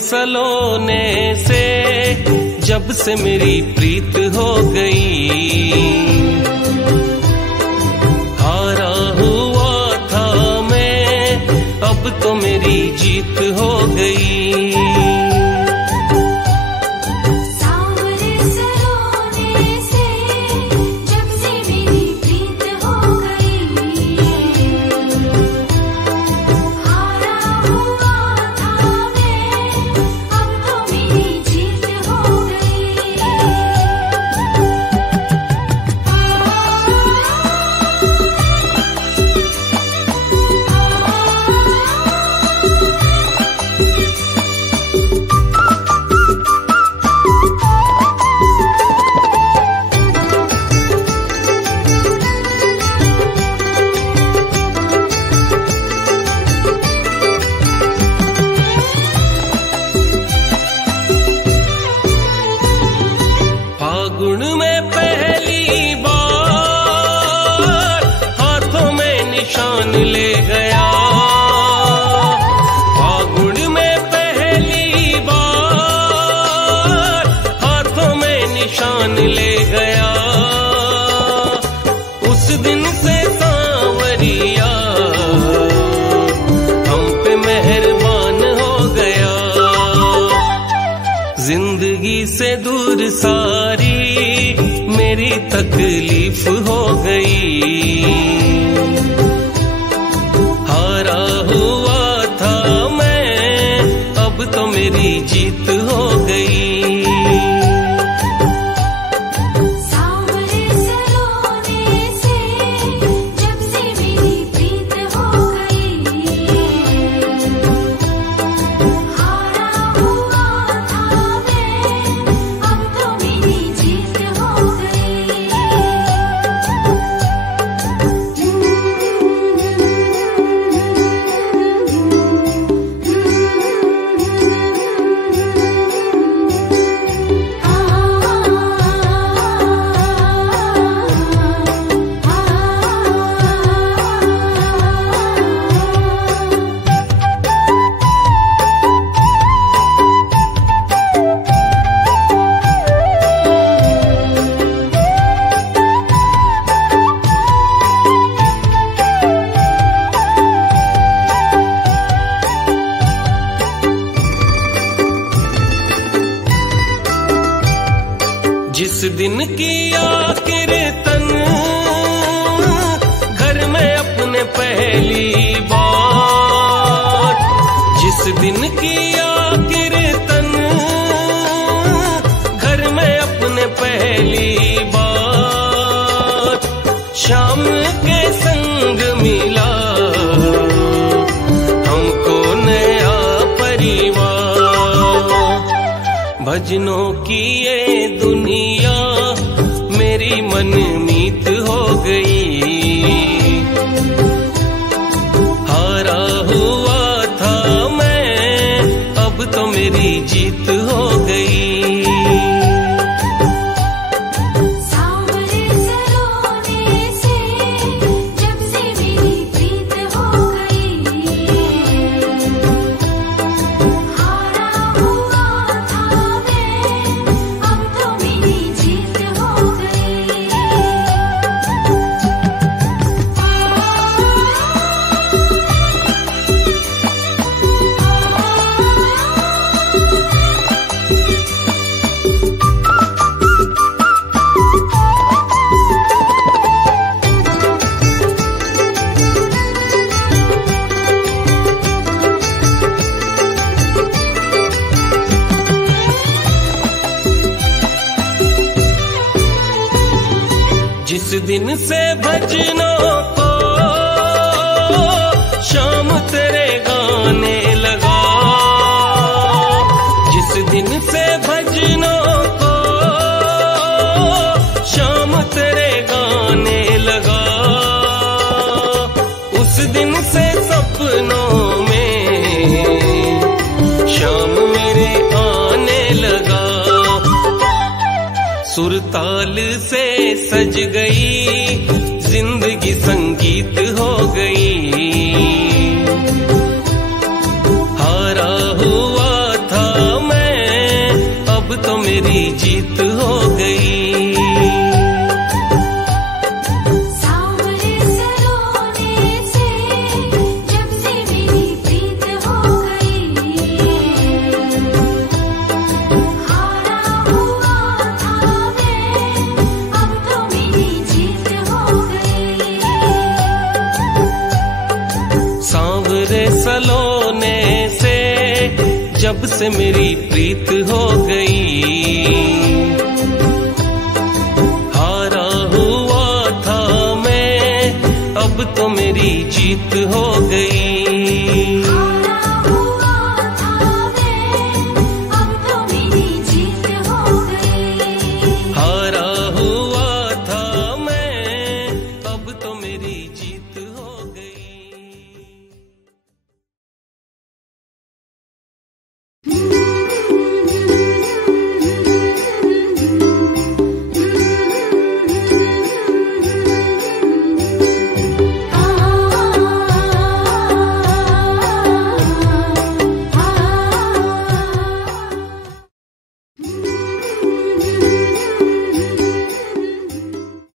सलोने से जब से मेरी प्रीत हो गई। हारा हुआ था मैं, अब तो मेरी जीत हो गई। फागुन में पहली बार हाथों में निशान ले गया। फागुन में पहली बार हाथों में निशान ले गया। उस दिन से सांवरिया हम पे मेहरबान हो गया। जिंदगी से दूर सारी मेरी तकलीफ हो गई। हारा हुआ था मैं, अब तो मेरी जीत हो गई। जिस दिन किया कीर्तन घर में अपने पहली बार, जिस दिन किया कीर्तन घर में अपने पहली बार, शाम के संग मिला हमको नया परिवार। भजनों की ये दुनिया मेरी मनमीत हो गई। हारा हुआ था मैं, अब तो मेरी जीत हो गई। जिस दिन से भजनों को शाम तेरे गाने लगा, जिस दिन से भजनों को शाम तेरे गाने लगा, उस दिन से सपनों में शाम मेरे आने लगा। सुरताल से सज गई जिंदगी, संगीत हो गई। हारा हुआ था जब से मेरी प्रीत हो गई। हारा हुआ था मैं, अब तो मेरी जीत हो गई।